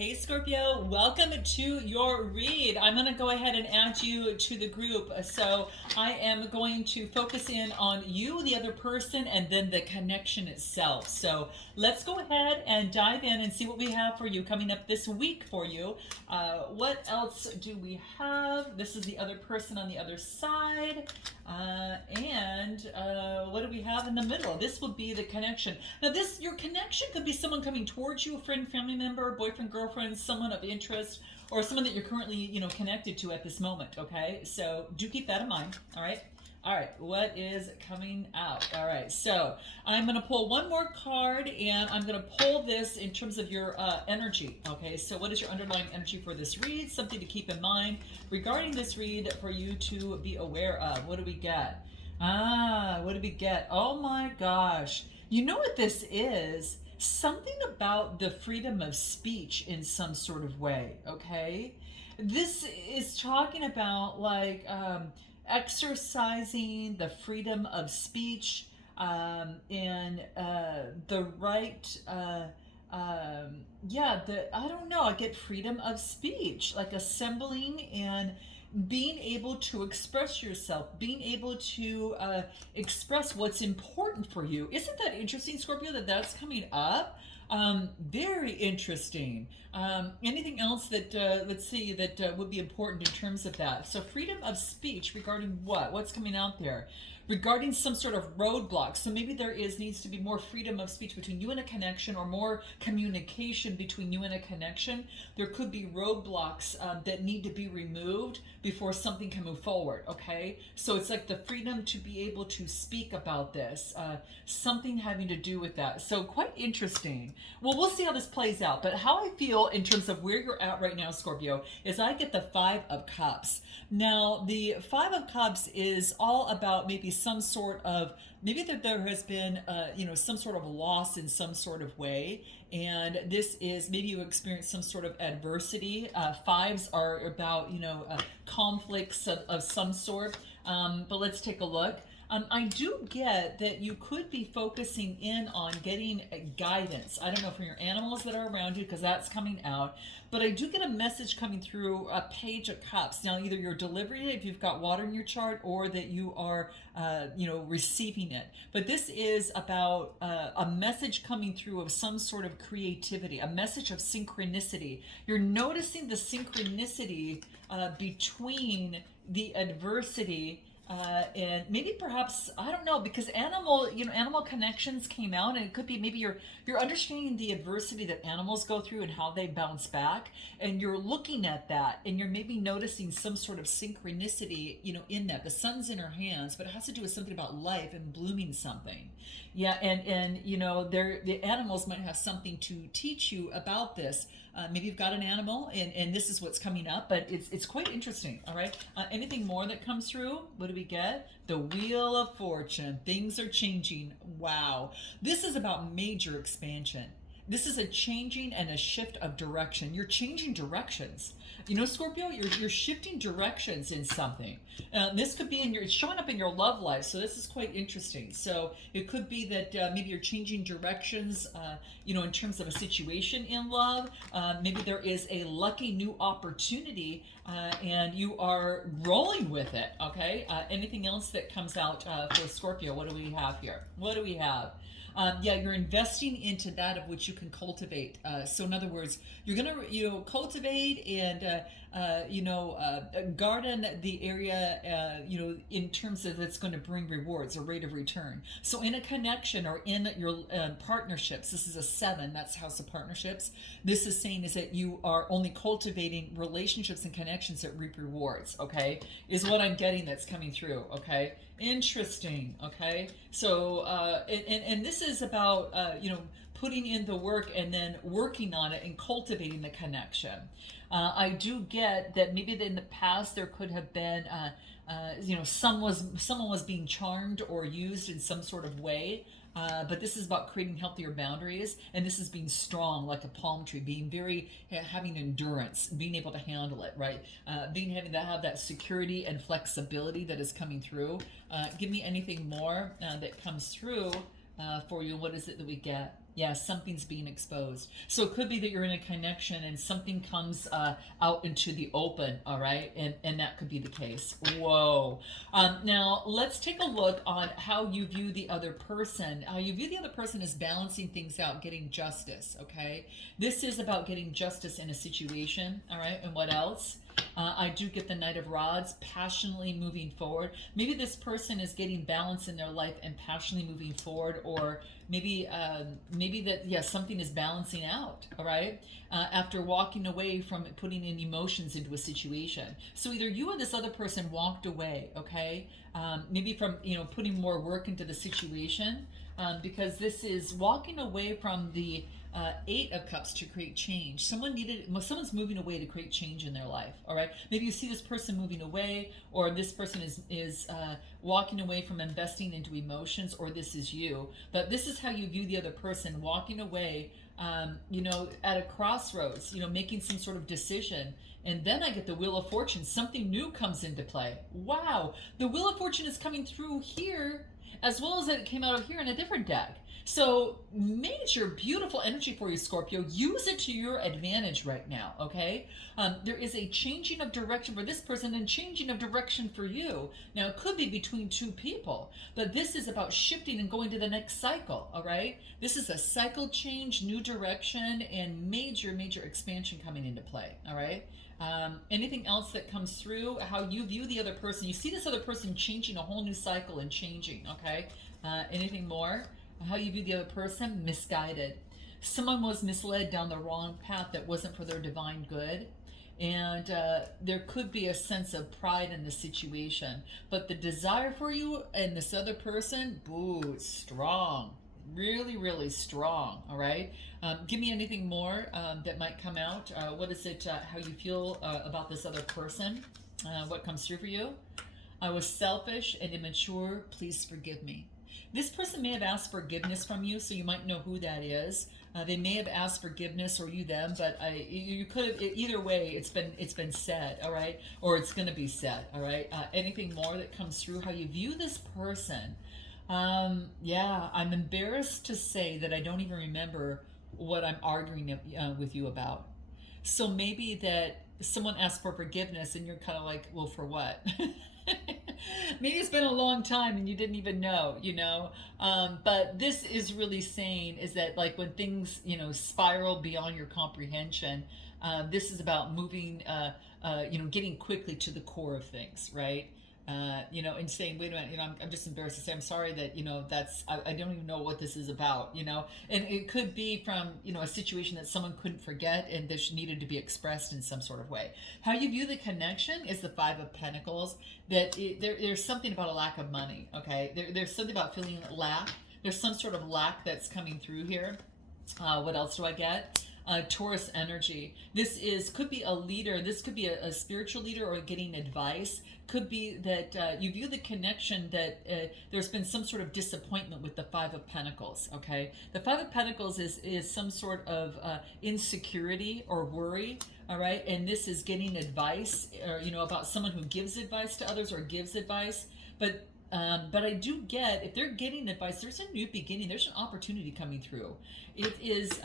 Hey Scorpio, welcome to your read. I'm going to go ahead and add you to the group. So I am going to focus in on you, the other person, and then the connection itself. So let's go ahead and dive in and see what we have for you coming up this week for you. What else do we have? This is the other person on the other side. What do we have in the middle? This will be the connection. Now, your connection could be someone coming towards you, a friend, family member, boyfriend, girlfriend, someone of interest, or someone that you're currently, connected to at this moment. Okay, so do keep that in mind. All right. All right, what is coming out? All right, so I'm going to pull one more card, and I'm going to pull this in terms of your energy. Okay, so what is your underlying energy for this read? Something to keep in mind regarding this read for you to be aware of. What do we get? What do we get? Oh my gosh. You know what this is? Something about the freedom of speech in some sort of way, okay? This is talking about like exercising the freedom of speech and the right I don't know, I get freedom of speech, like assembling and being able to express yourself, being able to express what's important for you. Isn't that interesting, Scorpio, that that's coming up? Very interesting. Anything else that, let's see, that would be important in terms of that? So freedom of speech regarding what? What's coming out there? Regarding some sort of roadblock. So maybe there needs to be more freedom of speech between you and a connection, or more communication between you and a connection. There could be roadblocks that need to be removed before something can move forward, okay? So it's like the freedom to be able to speak about this, something having to do with that. So quite interesting. Well, we'll see how this plays out. But how I feel in terms of where you're at right now, Scorpio, is I get the Five of Cups. Now, the Five of Cups is all about maybe some sort of, maybe that there has been, some sort of loss in some sort of way. And this is, maybe you experience some sort of adversity. Fives are about, conflicts of some sort. But let's take a look. I do get that you could be focusing in on getting guidance. I don't know, from your animals that are around you, because that's coming out. But I do get a message coming through a Page of Cups. Now, either you're delivering it if you've got water in your chart, or that you are, receiving it. But this is about a message coming through of some sort of creativity, a message of synchronicity. You're noticing the synchronicity between the adversity and maybe perhaps, I don't know, because animal connections came out, and it could be maybe you're understanding the adversity that animals go through and how they bounce back, and you're looking at that, and you're maybe noticing some sort of synchronicity, in that. The sun's in her hands, but it has to do with something about life and blooming something. Yeah, and the animals might have something to teach you about this. Maybe you've got an animal, and this is what's coming up, but it's quite interesting. All right. Anything more that comes through? What do we get? The Wheel of Fortune. Things are changing. Wow. This is about major expansion. This is a changing and a shift of direction. You're changing directions. Scorpio, you're shifting directions in something. This could be it's showing up in your love life, so this is quite interesting. So it could be that maybe you're changing directions, in terms of a situation in love. Maybe there is a lucky new opportunity, and you are rolling with it, okay? Anything else that comes out for Scorpio? What do we have here? What do we have? You're investing into that of which you can cultivate. So in other words, you're gonna cultivate and garden the area in terms of it's going to bring rewards, a rate of return. So in a connection or in your partnerships, this is a 7. That's House of Partnerships. This is saying is that you are only cultivating relationships and connections that reap rewards. Okay, is what I'm getting that's coming through. Okay. Interesting. Okay. So, and this is about, putting in the work and then working on it and cultivating the connection. I do get that maybe in the past there could have been, someone was being charmed or used in some sort of way. But this is about creating healthier boundaries, and this is being strong like a palm tree, being having endurance, being able to handle it, right? Having to have that security and flexibility that is coming through. Give me anything more that comes through for you. What is it that we get? Yeah, something's being exposed. So it could be that you're in a connection and something comes out into the open, all right? And that could be the case. Whoa. Now, let's take a look on how you view the other person. How you view the other person is balancing things out, getting justice, okay? This is about getting justice in a situation, all right? And what else? I do get the Knight of Rods, passionately moving forward. Maybe this person is getting balance in their life and passionately moving forward, or maybe that, yeah, something is balancing out, all right, after walking away from putting in emotions into a situation. So either you or this other person walked away, okay, maybe from, putting more work into the situation, because this is walking away from the Eight of Cups to create change. Someone's moving away to create change in their life, all right? Maybe you see this person moving away, or this person is walking away from investing into emotions, or this is you. But this is how you view the other person, walking away, at a crossroads, making some sort of decision. And then I get the Wheel of Fortune. Something new comes into play. Wow, the Wheel of Fortune is coming through here, as well as it came out of here in a different deck. So major beautiful energy for you, Scorpio. Use it to your advantage right now, okay? There is a changing of direction for this person and changing of direction for you. Now, it could be between two people, but this is about shifting and going to the next cycle, all right? This is a cycle change, new direction, and major, major expansion coming into play, all right? Anything else that comes through, how you view the other person. You see this other person changing a whole new cycle and changing, okay? Anything more? How you view the other person, misguided. Someone was misled down the wrong path that wasn't for their divine good. And there could be a sense of pride in the situation. But the desire for you and this other person, boo, it's strong. Really, really strong, all right? Give me anything more that might come out. What is it, how you feel about this other person? What comes through for you? I was selfish and immature. Please forgive me. This person may have asked forgiveness from you, so you might know who that is. They may have asked forgiveness, or you them, but you could have. Either way, it's been said, all right, or it's going to be said, all right. Anything more that comes through? How you view this person? Yeah, I'm embarrassed to say that I don't even remember what I'm arguing with you about. So maybe that someone asked for forgiveness, and you're kind of like, well, for what? Maybe it's been a long time and you didn't even know, but this is really saying is that, like, when things, spiral beyond your comprehension, this is about moving, getting quickly to the core of things, right? And saying, wait a minute, I'm just embarrassed to say, I'm sorry that, I don't even know what this is about, and it could be from, a situation that someone couldn't forget and this needed to be expressed in some sort of way. How you view the connection is the Five of Pentacles, that there's something about a lack of money, okay? There's something about feeling lack. There's some sort of lack that's coming through here. What else do I get? Taurus energy. Could be a leader. This could be a spiritual leader or getting advice. Could be that you view the connection that there's been some sort of disappointment with the Five of Pentacles, okay? The Five of Pentacles is some sort of insecurity or worry, all right? And this is getting advice, or, about someone who gives advice to others or gives advice. But I do get, if they're getting advice, there's a new beginning. There's an opportunity coming through. It is,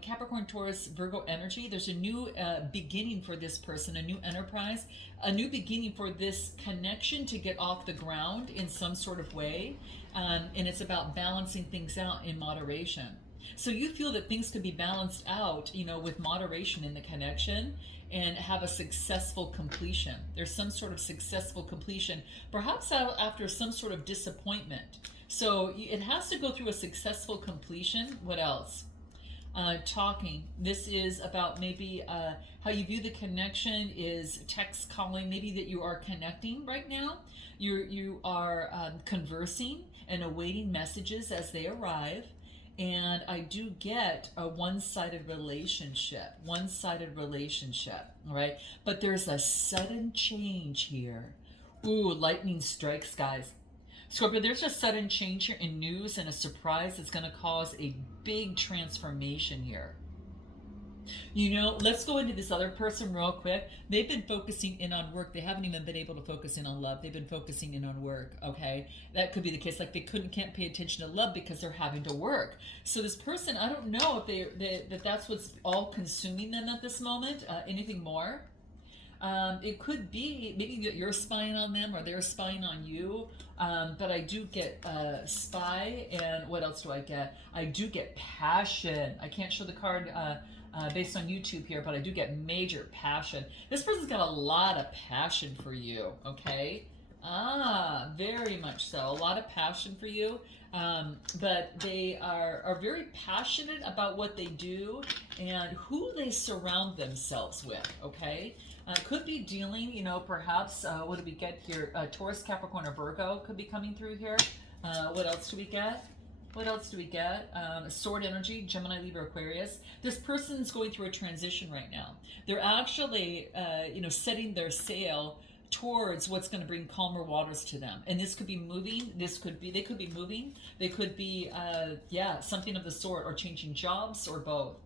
Capricorn, Taurus, Virgo energy. There's a new beginning for this person, a new enterprise, a new beginning for this connection to get off the ground in some sort of way. And it's about balancing things out in moderation. So you feel that things could be balanced out, with moderation in the connection, and have a successful completion. There's some sort of successful completion, perhaps after some sort of disappointment. So it has to go through a successful completion. What else? Talking. This is about maybe how you view the connection is text, calling, maybe that you are connecting right now. You are conversing and awaiting messages as they arrive. And I do get a one-sided relationship, all right? But there's a sudden change here. Ooh, lightning strikes, guys. Scorpio, there's a sudden change here in news and a surprise that's going to cause a big transformation here. You know, let's go into this other person real quick. They've been focusing in on work. They haven't even been able to focus in on love. They've been focusing in on work, okay? That could be the case. Like they can't pay attention to love because they're having to work. So this person, I don't know if that's what's all consuming them at this moment. Anything more? It could be maybe that you're spying on them or they're spying on you. But I do get spy, and what else do I get? I do get passion. I can't show the card based on YouTube here, but I do get major passion. This person's got a lot of passion for you, okay? Very much so. A lot of passion for you. But they are very passionate about what they do and who they surround themselves with, okay? Could be dealing, you know, perhaps, what do we get here? Taurus, Capricorn, or Virgo could be coming through here. What else do we get? What else do we get? Sword energy, Gemini, Libra, Aquarius. This person's going through a transition right now. They're actually, you know, setting their sail towards what's going to bring calmer waters to them. And this could be moving. They could be moving. They could be, yeah, something of the sort, or changing jobs, or both.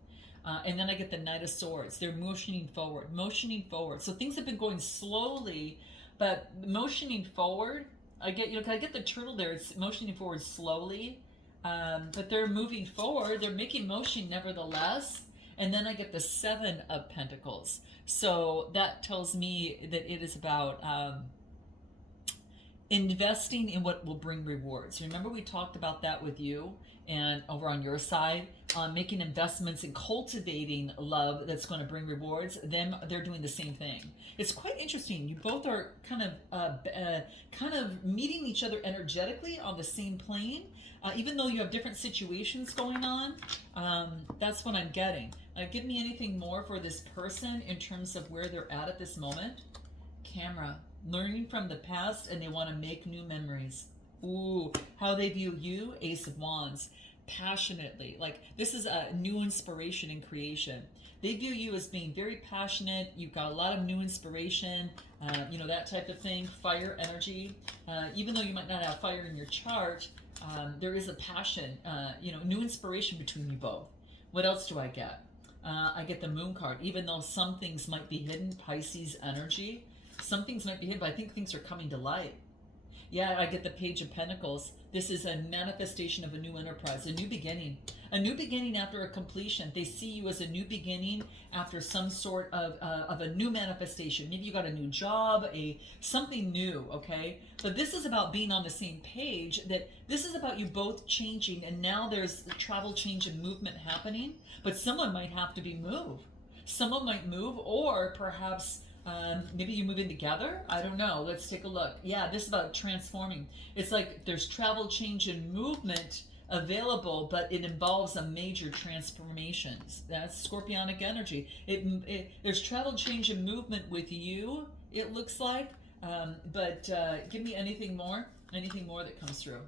And then I get the Knight of Swords. They're motioning forward, motioning forward. So things have been going slowly, but motioning forward, I get, you know, I get the turtle there. It's motioning forward slowly, but they're moving forward. They're making motion nevertheless. And then I get the Seven of Pentacles. So that tells me that it is about investing in what will bring rewards. Remember we talked about that with you and over on your side, making investments in cultivating love that's going to bring rewards. They're doing the same thing. It's quite interesting. You both are kind of meeting each other energetically on the same plane, even though you have different situations going on. That's what I'm getting. Give me anything more for this person in terms of where they're at this moment. Camera. Learning from the past, and they want to make new memories. Ooh, how they view you, Ace of Wands. Passionately. Like, this is a new inspiration and creation. They view you as being very passionate. You've got a lot of new inspiration, you know, that type of thing. Fire energy. Even though you might not have fire in your chart, there is a passion, you know, new inspiration between you both. What else do I get? I get the Moon card. Even though some things might be hidden, Pisces energy. Some things might be hidden, but I think things are coming to light. Yeah, I get the Page of Pentacles. This is a manifestation of a new enterprise, a new beginning. A new beginning after a completion. They see you as a new beginning after some sort of a new manifestation. Maybe you got a new job, something new, okay? But this is about being on the same page, that this is about you both changing, and now there's travel, change, and movement happening, but someone might have to be moved. Someone might move, or perhaps maybe you move in together. I don't know. Let's take a look. Yeah, this is about transforming. It's like there's travel, change, and movement available, but it involves a major transformation. That's Scorpionic energy. There's travel, change, and movement with you, it looks like. But give me anything more that comes through.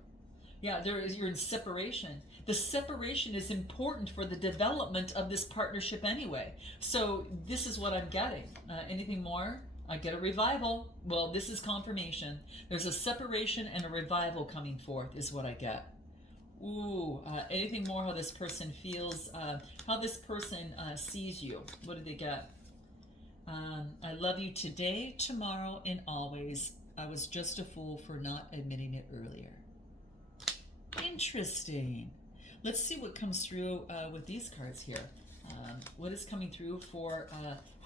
Yeah, you're in separation. The separation is important for the development of this partnership anyway. So this is what I'm getting. Anything more? I get a revival. Well, this is confirmation. There's a separation and a revival coming forth is what I get. Ooh, anything more how this person feels, how this person sees you. What do they get? I love you today, tomorrow, and always. I was just a fool for not admitting it earlier. Interesting. Let's see what comes through with these cards here. What is coming through for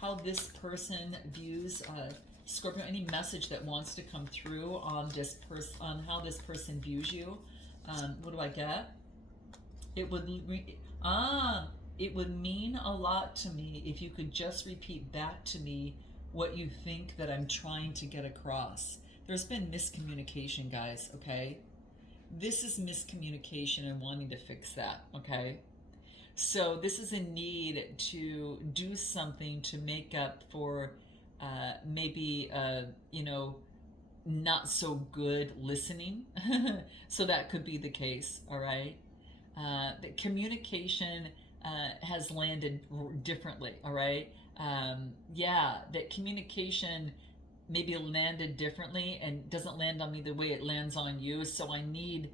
how this person views Scorpio? Any message that wants to come through on this on how this person views you? What do I get? It would mean a lot to me if you could just repeat back to me what you think that I'm trying to get across. There's been miscommunication, guys, okay? This is miscommunication and wanting to fix that, okay? So this is a need to do something to make up for maybe, you know, not so good listening. So that could be the case, all right? The communication has landed differently, all right? Yeah, that communication maybe landed differently and doesn't land on me the way it lands on you. So I need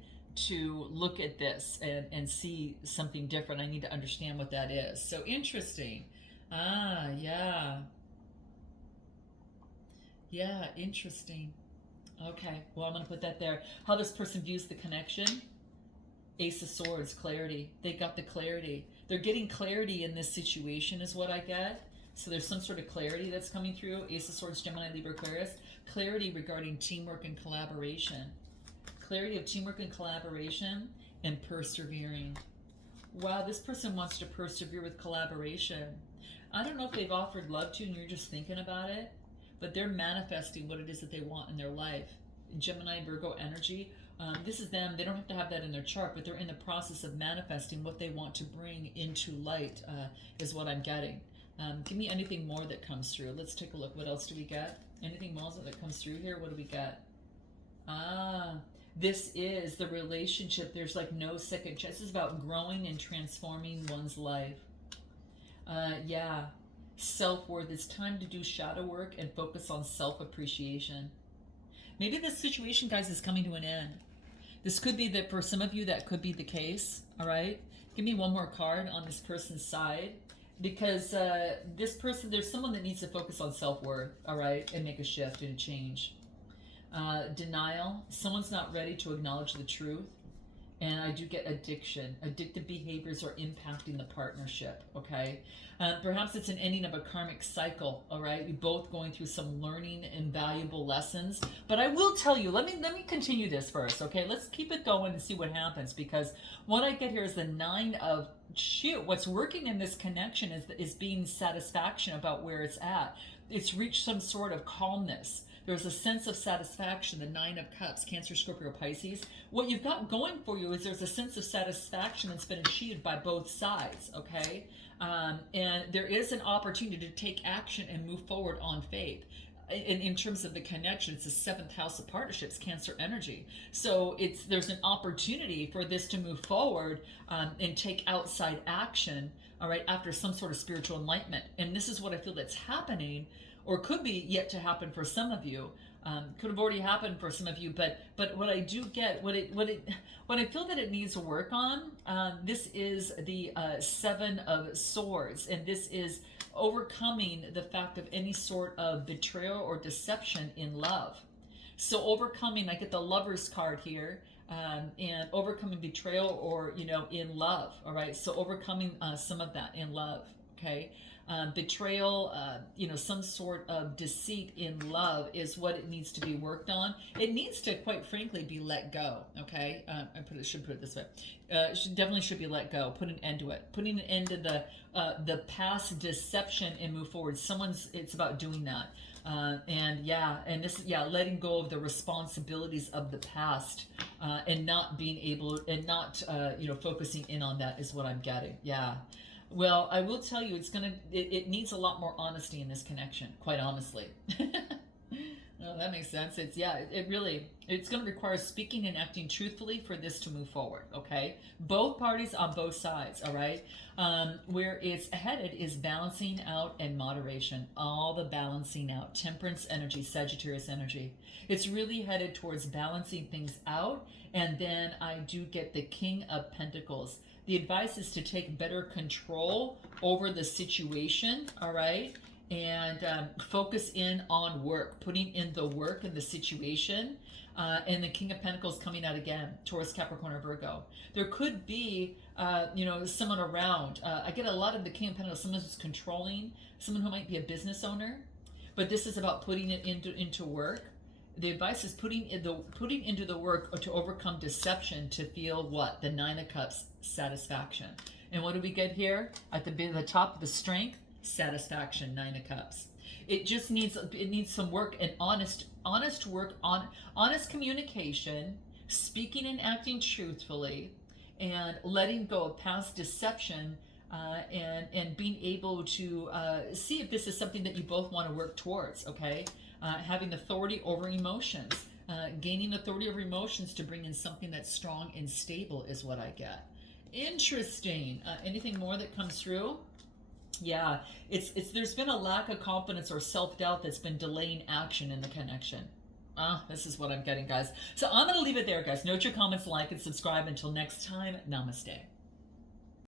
to look at this and see something different. I need to understand what that is. So interesting. Ah, yeah. Yeah, interesting. Okay, well, I'm going to put that there. How this person views the connection. Ace of Swords, clarity. They got the clarity. They're getting clarity in this situation, is what I get. So there's some sort of clarity that's coming through. Ace of Swords, Gemini, Libra, Aquarius. Clarity regarding teamwork and collaboration. Clarity of teamwork and collaboration and persevering. Wow, this person wants to persevere with collaboration. I don't know if they've offered love to you and you're just thinking about it, but they're manifesting what it is that they want in their life. Gemini, Virgo energy. This is them. They don't have to have that in their chart, but they're in the process of manifesting what they want to bring into light, is what I'm getting. Give me anything more that comes through. Let's take a look. What else do we get? Anything more that comes through here? What do we get? Ah, this is the relationship. There's like no second chance. This is about growing and transforming one's life. Yeah. Self-worth. It's time to do shadow work and focus on self-appreciation. Maybe this situation, guys, is coming to an end. This could be that for some of you, that could be the case. All right. Give me one more card on this person's side. Because this person, there's someone that needs to focus on self-worth, all right, and make a shift and a change. Denial. Someone's not ready to acknowledge the truth. And I do get addiction. Addictive behaviors are impacting the partnership, okay? Perhaps it's an ending of a karmic cycle, all right? We're both going through some learning and valuable lessons. But I will tell you, let me continue this first, okay? Let's keep it going and see what happens, because what I get here is the 9 of, shoot, what's working in this connection is being satisfaction about where it's at. It's reached some sort of calmness. There's a sense of satisfaction, the 9 of Cups, Cancer, Scorpio, Pisces. What you've got going for you is there's a sense of satisfaction that's been achieved by both sides, okay? And there is an opportunity to take action and move forward on faith. In terms of the connection, it's the 7th house of partnerships, Cancer energy. So there's an opportunity for this to move forward and take outside action, all right, after some sort of spiritual enlightenment. And this is what I feel that's happening, or could be yet to happen for some of you. Could have already happened for some of you, but what I do get, what I feel that it needs to work on, this is the 7 of Swords, and this is overcoming the fact of any sort of betrayal or deception in love. So overcoming, I get the Lover's card here, and overcoming betrayal or, in love, all right? So overcoming some of that in love, okay? Betrayal, some sort of deceit in love is what it needs to be worked on. It needs to, quite frankly, be let go. Okay, should put it this way. Definitely should be let go. Put an end to it. Putting an end to the past deception and move forward. It's about doing that. Letting go of the responsibilities of the past, and not being able, and not focusing in on that is what I'm getting. Yeah. Well, I will tell you, it needs a lot more honesty in this connection, quite honestly. No, that makes sense. It's going to require speaking and acting truthfully for this to move forward, okay? Both parties on both sides, all right? Where it's headed is balancing out and moderation, all the balancing out, Temperance energy, Sagittarius energy. It's really headed towards balancing things out, and then I do get the King of Pentacles. The advice is to take better control over the situation, all right? And focus in on work, putting in the work in the situation. And the King of Pentacles coming out again, Taurus, Capricorn, or Virgo. There could be, someone around. I get a lot of the King of Pentacles, someone who's controlling, someone who might be a business owner. But this is about putting it into work. The advice is putting into the work to overcome deception to feel what? The 9 of Cups, satisfaction. And what do we get here? At the top of the strength, satisfaction, 9 of Cups. It needs some work and honest work, honest communication, speaking and acting truthfully, and letting go of past deception, and being able to see if this is something that you both want to work towards, okay? Having authority over emotions, gaining authority over emotions to bring in something that's strong and stable is what I get. Interesting. Anything more that comes through? Yeah, there's been a lack of confidence or self-doubt that's been delaying action in the connection. This is what I'm getting, guys. So I'm going to leave it there, guys. Note your comments, like, and subscribe. Until next time, namaste.